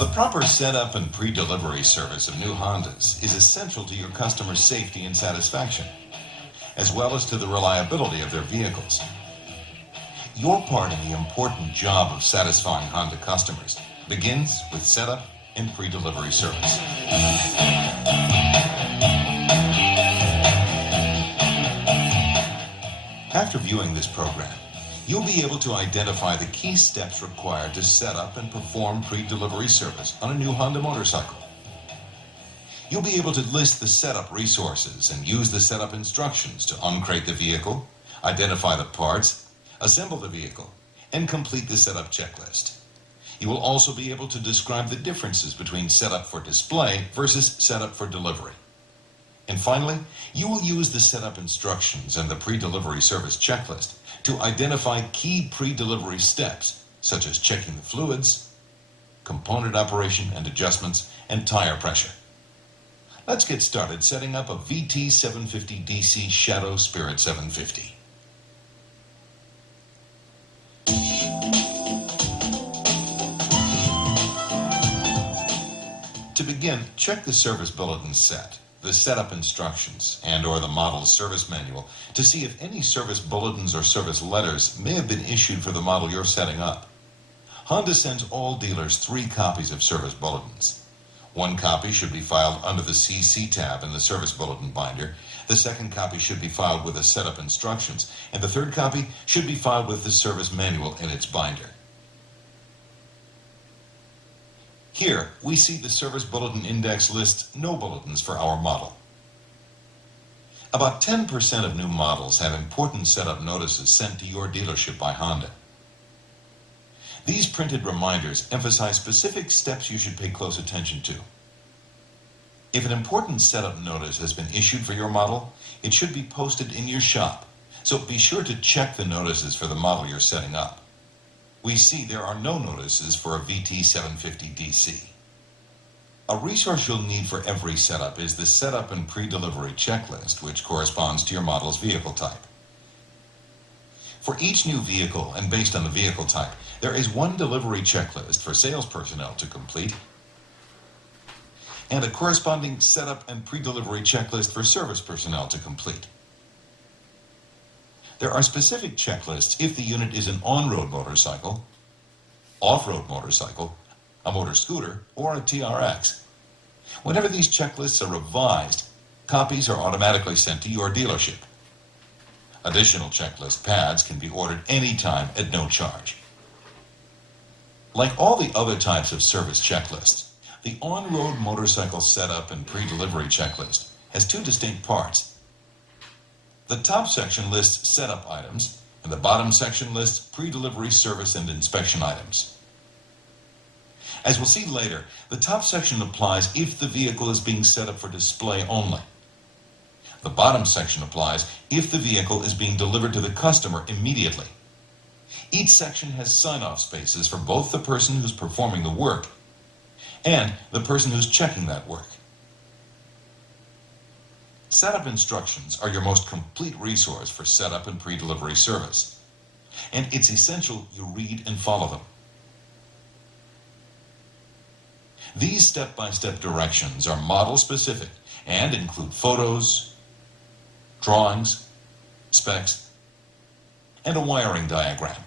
The proper setup and pre-delivery service of new Hondas is essential to your customers' safety and satisfaction, as well as to the reliability of their vehicles. Your part in the important job of satisfying Honda customers begins with setup and pre-delivery service. After viewing this program, you'll be able to identify the key steps required to set up and perform pre-delivery service on a new Honda motorcycle. You'll be able to list the setup resources and use the setup instructions to uncrate the vehicle, identify the parts, assemble the vehicle, and complete the setup checklist. You will also be able to describe the differences between setup for display versus setup for delivery. And finally, you will use the setup instructions and the pre-delivery service checklist to identify key pre-delivery steps, such as checking the fluids, component operation and adjustments, and tire pressure. Let's get started setting up a VT750 DC Shadow Spirit 750. To begin, check the service bulletin set, the setup instructions, and/or the model's service manual to see if any service bulletins or service letters may have been issued for the model you're setting up. Honda sends all dealers 3 copies of service bulletins. 1 copy should be filed under the CC tab in the service bulletin binder. The second copy should be filed with the setup instructions, and the third copy should be filed with the service manual in its binder. Here, we see the service bulletin index lists no bulletins for our model. About 10% of new models have important setup notices sent to your dealership by Honda. These printed reminders emphasize specific steps you should pay close attention to. If an important setup notice has been issued for your model, it should be posted in your shop, so be sure to check the notices for the model you're setting up. We see there are no notices for a VT750 DC. A resource you'll need for every setup is the setup and pre-delivery checklist, which corresponds to your model's vehicle type. For each new vehicle, and based on the vehicle type, there is one delivery checklist for sales personnel to complete, and a corresponding setup and pre-delivery checklist for service personnel to complete. There are specific checklists if the unit is an on-road motorcycle, off-road motorcycle, a motor scooter, or a TRX. Whenever these checklists are revised, copies are automatically sent to your dealership. Additional checklist pads can be ordered anytime at no charge. Like all the other types of service checklists, the on-road motorcycle setup and pre-delivery checklist has 2 distinct parts. The top section lists setup items, and the bottom section lists pre-delivery service and inspection items. As we'll see later, the top section applies if the vehicle is being set up for display only. The bottom section applies if the vehicle is being delivered to the customer immediately. Each section has sign-off spaces for both the person who's performing the work and the person who's checking that work. Setup instructions are your most complete resource for setup and pre-delivery service, and it's essential you read and follow them. These step-by-step directions are model-specific and include photos, drawings, specs, and a wiring diagram.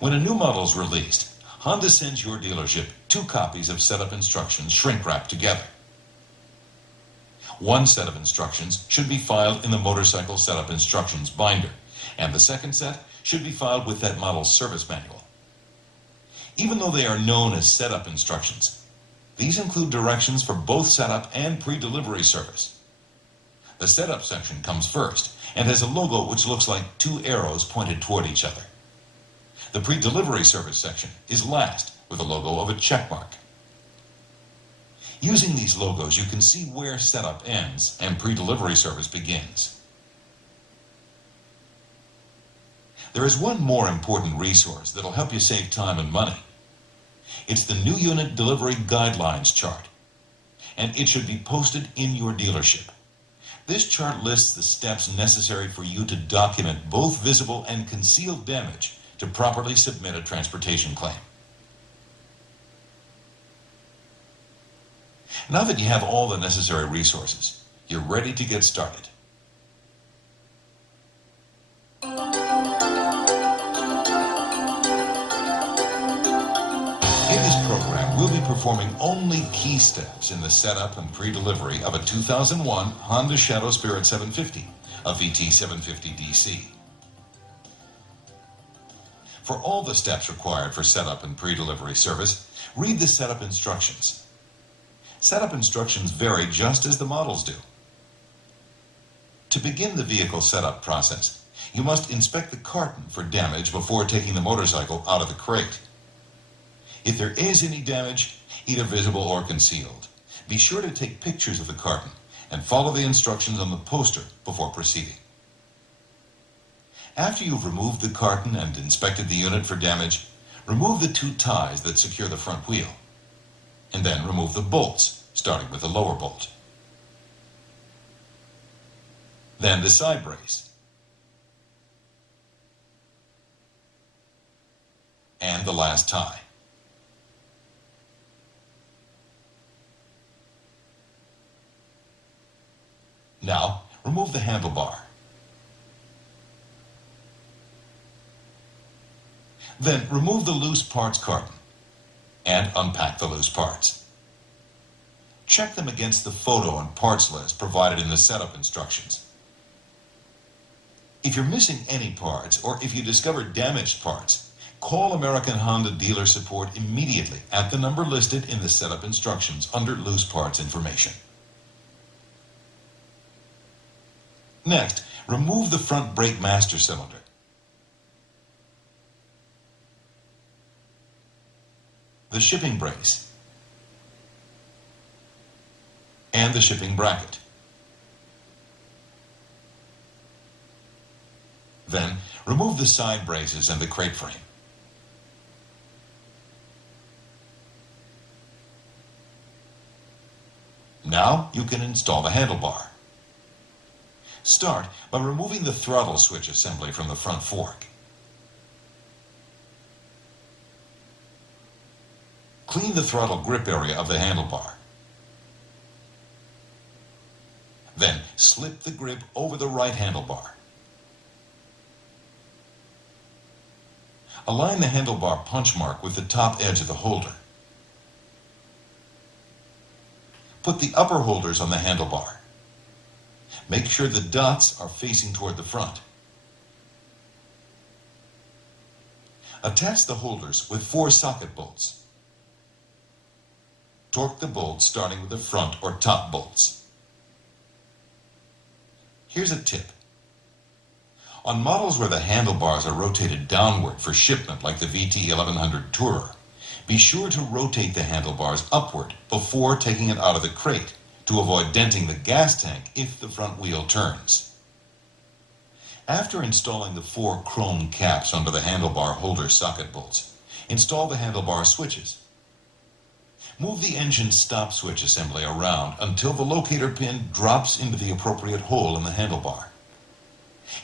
When a new model is released, Honda sends your dealership 2 copies of setup instructions shrink-wrapped together. 1 set of instructions should be filed in the motorcycle setup instructions binder, and the second set should be filed with that model's service manual. Even though they are known as setup instructions, these include directions for both setup and pre-delivery service. The setup section comes first and has a logo which looks like 2 arrows pointed toward each other. The pre-delivery service section is last with a logo of a check mark. Using these logos, you can see where setup ends and pre-delivery service begins. There is one more important resource that'll help you save time and money. It's the new unit delivery guidelines chart, and it should be posted in your dealership. This chart lists the steps necessary for you to document both visible and concealed damage to properly submit a transportation claim. Now that you have all the necessary resources, you're ready to get started. In this program, we'll be performing only key steps in the setup and pre-delivery of a 2001 Honda Shadow Spirit 750, a VT750 DC. For all the steps required for setup and pre-delivery service, read the setup instructions. Setup instructions vary just as the models do. To begin the vehicle setup process, you must inspect the carton for damage before taking the motorcycle out of the crate. If there is any damage, either visible or concealed, be sure to take pictures of the carton and follow the instructions on the poster before proceeding. After you've removed the carton and inspected the unit for damage, remove the two ties that secure the front wheel, and then remove the bolts, starting with the lower bolt. Then the side brace, and the last tie. Now, remove the handlebar. Then remove the loose parts carton and unpack the loose parts. Check them against the photo and parts list provided in the setup instructions. If you're missing any parts or if you discover damaged parts, call American Honda dealer support immediately at the number listed in the setup instructions under loose parts information. Next, remove the front brake master cylinder. The shipping brace, and the shipping bracket. Then, remove the side braces and the crate frame. Now you can install the handlebar. Start by removing the throttle switch assembly from the front fork. Clean the throttle grip area of the handlebar. Then slip the grip over the right handlebar. Align the handlebar punch mark with the top edge of the holder. Put the upper holders on the handlebar. Make sure the dots are facing toward the front. Attach the holders with 4 socket bolts. Torque the bolts starting with the front or top bolts. Here's a tip. On models where the handlebars are rotated downward for shipment like the VT1100 Tourer, be sure to rotate the handlebars upward before taking it out of the crate to avoid denting the gas tank if the front wheel turns. After installing the 4 chrome caps under the handlebar holder socket bolts, install the handlebar switches. Move the engine stop switch assembly around until the locator pin drops into the appropriate hole in the handlebar.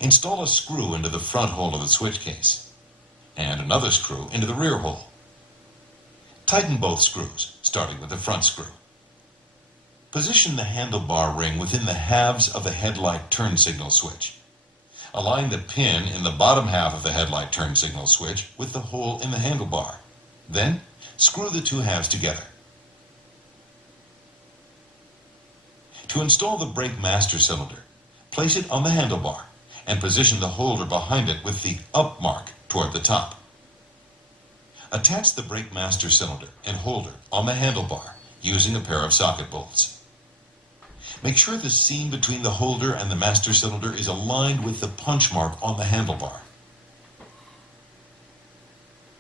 Install a screw into the front hole of the switch case, and another screw into the rear hole. Tighten both screws, starting with the front screw. Position the handlebar ring within the halves of the headlight turn signal switch. Align the pin in the bottom half of the headlight turn signal switch with the hole in the handlebar. Then, screw the two halves together. To install the brake master cylinder, place it on the handlebar and position the holder behind it with the up mark toward the top. Attach the brake master cylinder and holder on the handlebar using a pair of socket bolts. Make sure the seam between the holder and the master cylinder is aligned with the punch mark on the handlebar.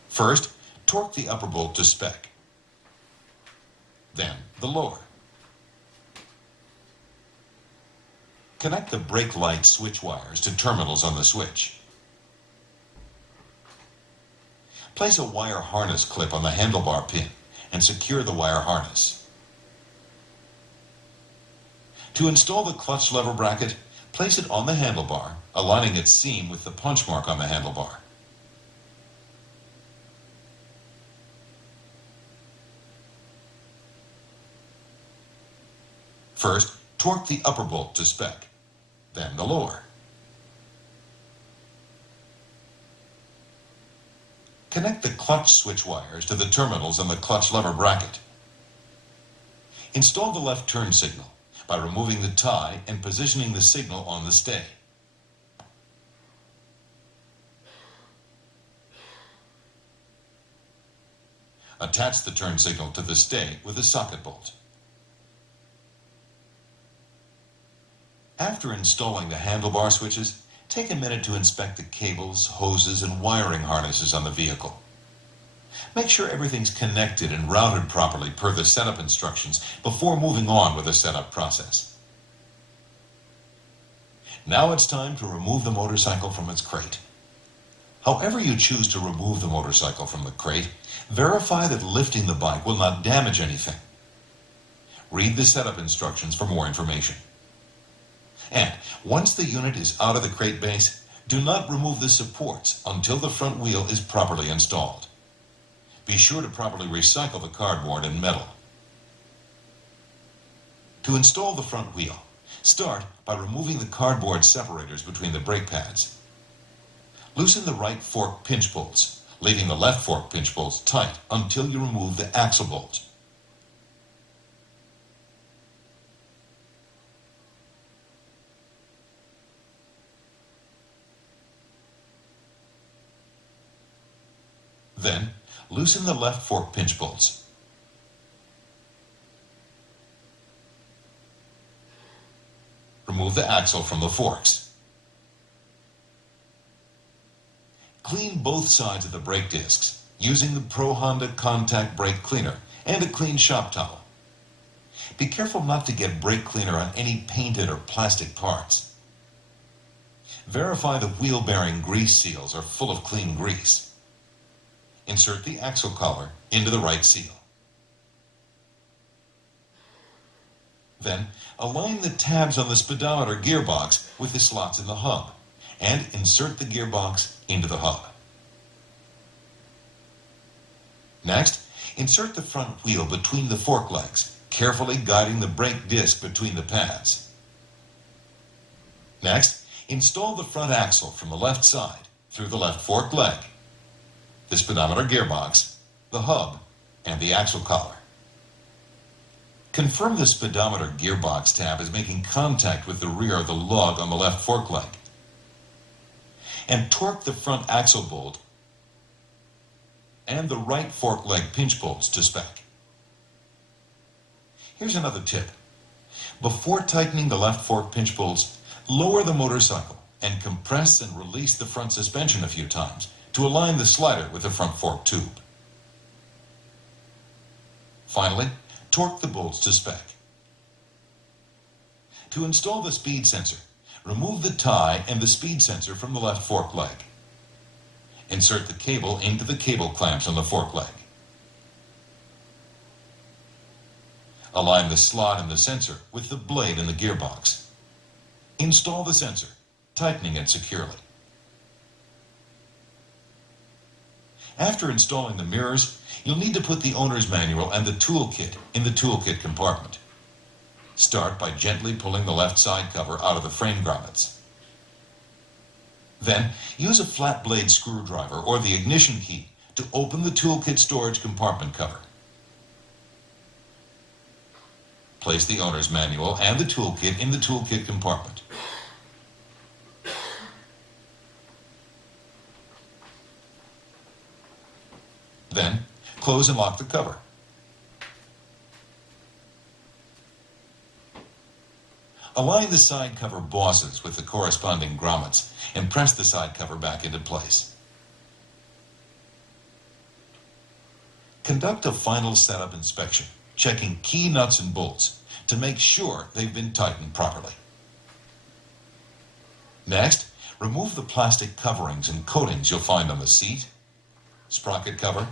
First, torque the upper bolt to spec. Then the lower. Connect the brake light switch wires to terminals on the switch. Place a wire harness clip on the handlebar pin and secure the wire harness. To install the clutch lever bracket, place it on the handlebar, aligning its seam with the punch mark on the handlebar. First, torque the upper bolt to spec, then the lower. Connect the clutch switch wires to the terminals on the clutch lever bracket. Install the left turn signal by removing the tie and positioning the signal on the stay. Attach the turn signal to the stay with a socket bolt. After installing the handlebar switches, take a minute to inspect the cables, hoses, and wiring harnesses on the vehicle. Make sure everything's connected and routed properly per the setup instructions before moving on with the setup process. Now it's time to remove the motorcycle from its crate. However you choose to remove the motorcycle from the crate, verify that lifting the bike will not damage anything. Read the setup instructions for more information. And once the unit is out of the crate base, do not remove the supports until the front wheel is properly installed. Be sure to properly recycle the cardboard and metal. To install the front wheel, start by removing the cardboard separators between the brake pads. Loosen the right fork pinch bolts, leaving the left fork pinch bolts tight until you remove the axle bolt. Then, loosen the left fork pinch bolts. Remove the axle from the forks. Clean both sides of the brake discs using the Pro Honda Contact Brake Cleaner and a clean shop towel. Be careful not to get brake cleaner on any painted or plastic parts. Verify the wheel bearing grease seals are full of clean grease. Insert the axle collar into the right seal. Then, align the tabs on the speedometer gearbox with the slots in the hub, and insert the gearbox into the hub. Next, insert the front wheel between the fork legs, carefully guiding the brake disc between the pads. Next, install the front axle from the left side through the left fork leg, the speedometer gearbox, the hub, and the axle collar. Confirm the speedometer gearbox tab is making contact with the rear of the lug on the left fork leg. And torque the front axle bolt and the right fork leg pinch bolts to spec. Here's another tip. Before tightening the left fork pinch bolts, lower the motorcycle and compress and release the front suspension a few times to align the slider with the front fork tube. Finally, torque the bolts to spec. To install the speed sensor, remove the tie and the speed sensor from the left fork leg. Insert the cable into the cable clamps on the fork leg. Align the slot in the sensor with the blade in the gearbox. Install the sensor, tightening it securely. After installing the mirrors, you'll need to put the owner's manual and the toolkit in the toolkit compartment. Start by gently pulling the left side cover out of the frame grommets. Then, use a flat blade screwdriver or the ignition key to open the toolkit storage compartment cover. Place the owner's manual and the toolkit in the toolkit compartment. Then, close and lock the cover. Align the side cover bosses with the corresponding grommets and press the side cover back into place. Conduct a final setup inspection, checking key nuts and bolts to make sure they've been tightened properly. Next, remove the plastic coverings and coatings you'll find on the seat, sprocket cover,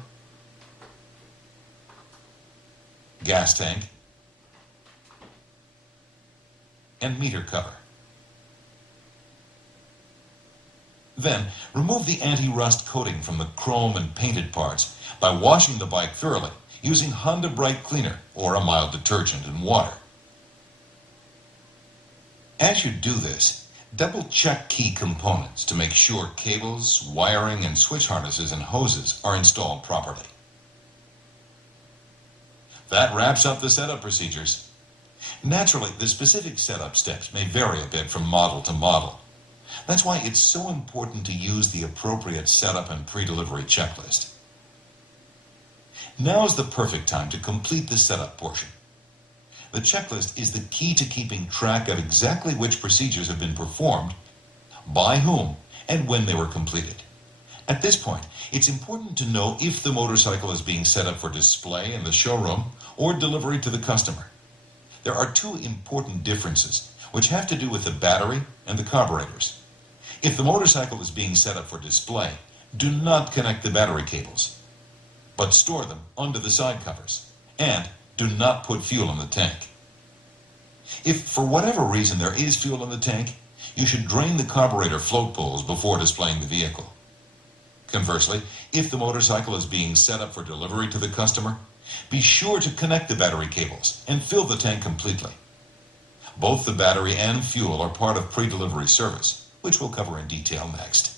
gas tank, and meter cover. Then, remove the anti-rust coating from the chrome and painted parts by washing the bike thoroughly using Honda Bright Cleaner or a mild detergent and water. As you do this, double-check key components to make sure cables, wiring, and switch harnesses and hoses are installed properly. That wraps up the setup procedures. Naturally, the specific setup steps may vary a bit from model to model. That's why it's so important to use the appropriate setup and pre-delivery checklist. Now is the perfect time to complete the setup portion. The checklist is the key to keeping track of exactly which procedures have been performed, by whom, and when they were completed. At this point, it's important to know if the motorcycle is being set up for display in the showroom or delivery to the customer. There are two important differences, which have to do with the battery and the carburetors. If the motorcycle is being set up for display, do not connect the battery cables, but store them under the side covers, and do not put fuel in the tank. If for whatever reason there is fuel in the tank, you should drain the carburetor float bowls before displaying the vehicle. Conversely, if the motorcycle is being set up for delivery to the customer, be sure to connect the battery cables and fill the tank completely. Both the battery and fuel are part of pre-delivery service, which we'll cover in detail next.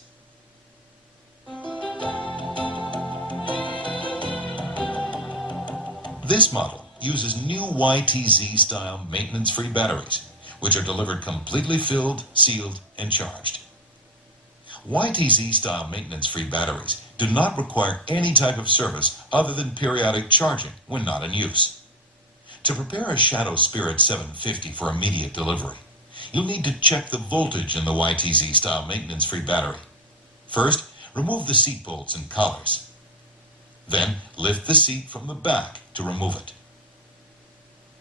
This model uses new YTZ-style maintenance-free batteries, which are delivered completely filled, sealed, and charged. YTZ-style maintenance-free batteries do not require any type of service other than periodic charging when not in use. To prepare a Shadow Spirit 750 for immediate delivery, you'll need to check the voltage in the YTZ-style maintenance-free battery. First, remove the seat bolts and collars. Then, lift the seat from the back to remove it.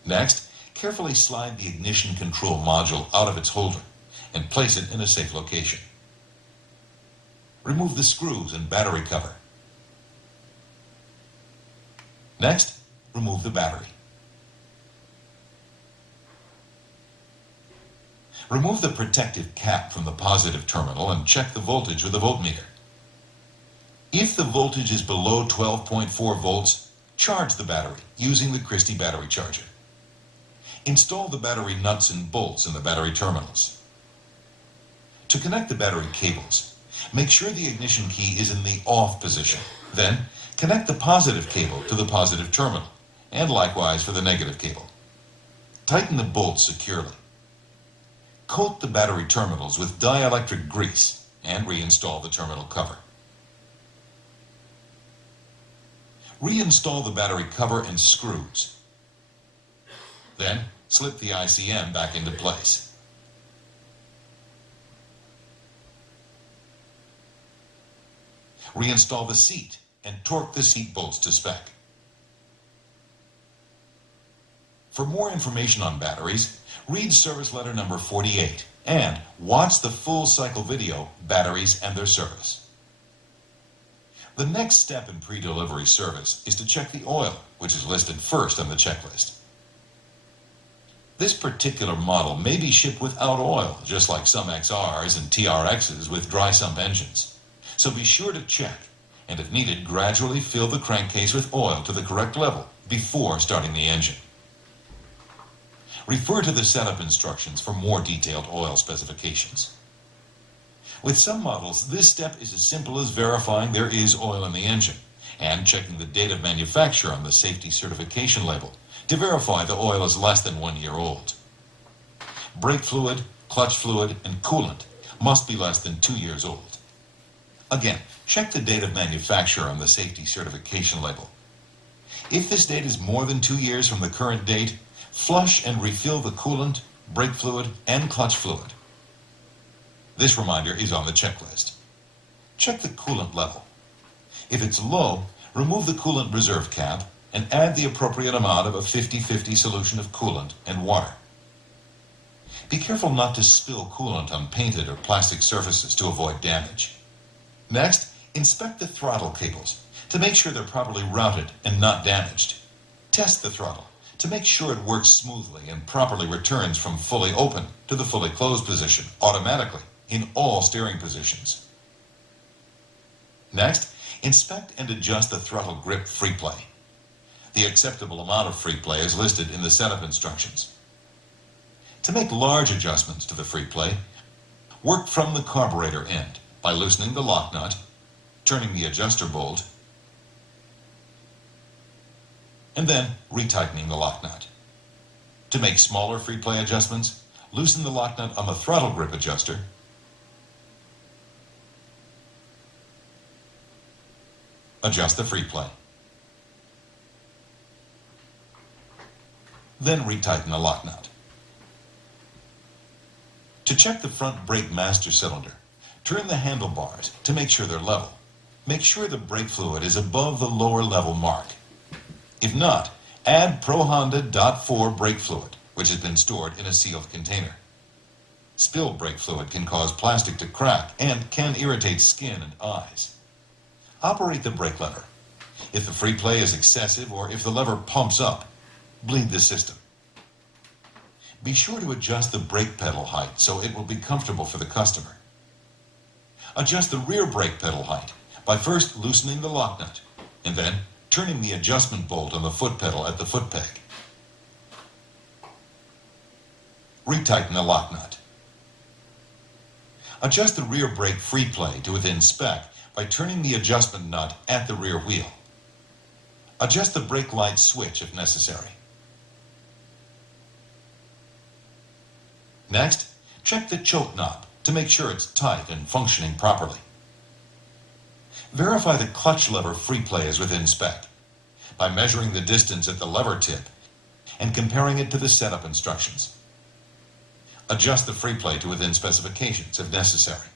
Next, carefully slide the ignition control module out of its holder and place it in a safe location. Remove the screws and battery cover. Next, remove the battery. Remove the protective cap from the positive terminal and check the voltage with a voltmeter. If the voltage is below 12.4 volts, charge the battery using the Christie battery charger. Install the battery nuts and bolts in the battery terminals. To connect the battery cables, make sure the ignition key is in the off position. Then, connect the positive cable to the positive terminal, and likewise for the negative cable. Tighten the bolts securely. Coat the battery terminals with dielectric grease and reinstall the terminal cover. Reinstall the battery cover and screws. Then, slip the ICM back into place. Reinstall the seat and torque the seat bolts to spec. For more information on batteries, read service letter number 48 and watch the full cycle video, Batteries and Their Service. The next step in pre-delivery service is to check the oil, which is listed first on the checklist. This particular model may be shipped without oil, just like some XRs and TRXs with dry sump engines. So be sure to check, and if needed, gradually fill the crankcase with oil to the correct level before starting the engine. Refer to the setup instructions for more detailed oil specifications. With some models, this step is as simple as verifying there is oil in the engine and checking the date of manufacture on the safety certification label to verify the oil is less than 1 year old. Brake fluid, clutch fluid, and coolant must be less than 2 years old. Again, check the date of manufacture on the safety certification label. If this date is more than 2 years from the current date, flush and refill the coolant, brake fluid, and clutch fluid. This reminder is on the checklist. Check the coolant level. If it's low, remove the coolant reserve cap and add the appropriate amount of a 50-50 solution of coolant and water. Be careful not to spill coolant on painted or plastic surfaces to avoid damage. Next, inspect the throttle cables to make sure they're properly routed and not damaged. Test the throttle to make sure it works smoothly and properly returns from fully open to the fully closed position automatically in all steering positions. Next, inspect and adjust the throttle grip free play. The acceptable amount of free play is listed in the setup instructions. To make large adjustments to the free play, work from the carburetor end by loosening the lock nut, turning the adjuster bolt, and then retightening the lock nut. To make smaller free play adjustments, loosen the lock nut on the throttle grip adjuster, adjust the free play, then retighten the lock nut. To check the front brake master cylinder, turn the handlebars to make sure they're level. Make sure the brake fluid is above the lower level mark. If not, add Pro Honda DOT4 brake fluid, which has been stored in a sealed container. Spilled brake fluid can cause plastic to crack and can irritate skin and eyes. Operate the brake lever. If the free play is excessive or if the lever pumps up, bleed the system. Be sure to adjust the brake pedal height so it will be comfortable for the customer. Adjust the rear brake pedal height by first loosening the lock nut and then turning the adjustment bolt on the foot pedal at the foot peg. Retighten the lock nut. Adjust the rear brake free play to within spec by turning the adjustment nut at the rear wheel. Adjust the brake light switch if necessary. Next, check the choke knob to make sure it's tight and functioning properly. Verify the clutch lever free play is within spec by measuring the distance at the lever tip and comparing it to the setup instructions. Adjust the free play to within specifications if necessary.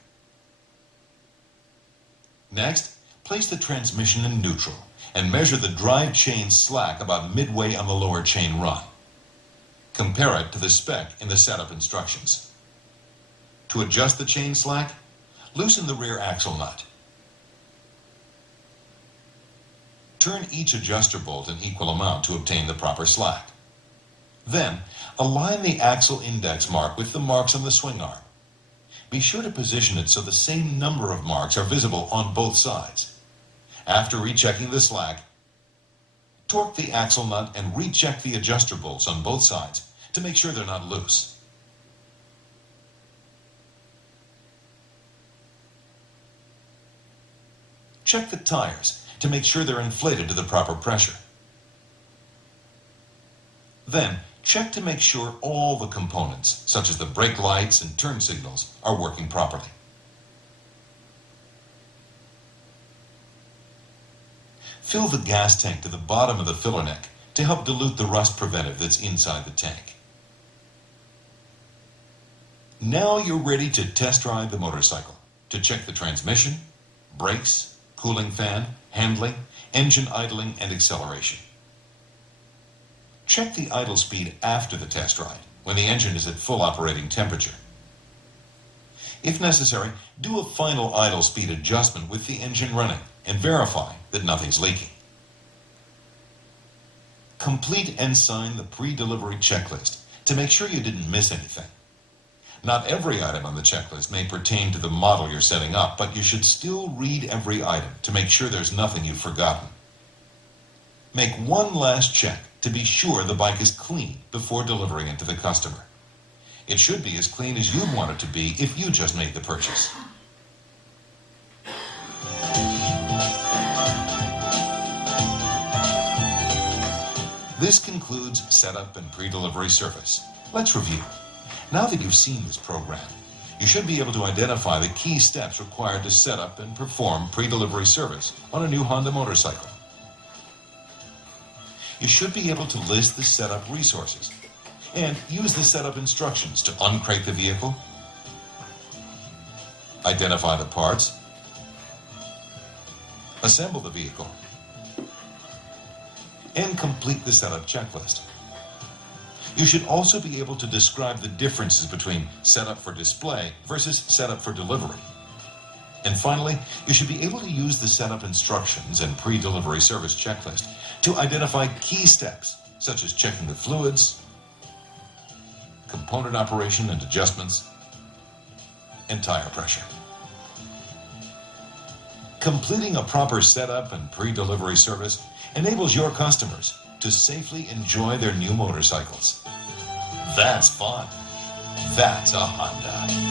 Next, place the transmission in neutral and measure the drive chain slack about midway on the lower chain run. Compare it to the spec in the setup instructions. To adjust the chain slack, loosen the rear axle nut. Turn each adjuster bolt an equal amount to obtain the proper slack. Then, align the axle index mark with the marks on the swing arm. Be sure to position it so the same number of marks are visible on both sides. After rechecking the slack, torque the axle nut and recheck the adjuster bolts on both sides to make sure they're not loose. Check the tires to make sure they're inflated to the proper pressure. Then, check to make sure all the components, such as the brake lights and turn signals, are working properly. Fill the gas tank to the bottom of the filler neck to help dilute the rust preventive that's inside the tank. Now you're ready to test drive the motorcycle to check the transmission, brakes, cooling fan, handling, engine idling, and acceleration. Check the idle speed after the test ride, when the engine is at full operating temperature. If necessary, do a final idle speed adjustment with the engine running and verify that nothing's leaking. Complete and sign the pre-delivery checklist to make sure you didn't miss anything. Not every item on the checklist may pertain to the model you're setting up, but you should still read every item to make sure there's nothing you've forgotten. Make one last check to be sure the bike is clean before delivering it to the customer. It should be as clean as you'd want it to be if you just made the purchase. This concludes setup and pre-delivery service. Let's review. Now that you've seen this program, you should be able to identify the key steps required to set up and perform pre-delivery service on a new Honda motorcycle. You should be able to list the setup resources and use the setup instructions to uncrate the vehicle, identify the parts, assemble the vehicle, and complete the setup checklist. You should also be able to describe the differences between setup for display versus setup for delivery. And finally, you should be able to use the setup instructions and pre-delivery service checklist to identify key steps, such as checking the fluids, component operation and adjustments, and tire pressure. Completing a proper setup and pre-delivery service enables your customers to safely enjoy their new motorcycles. That's fun. That's a Honda.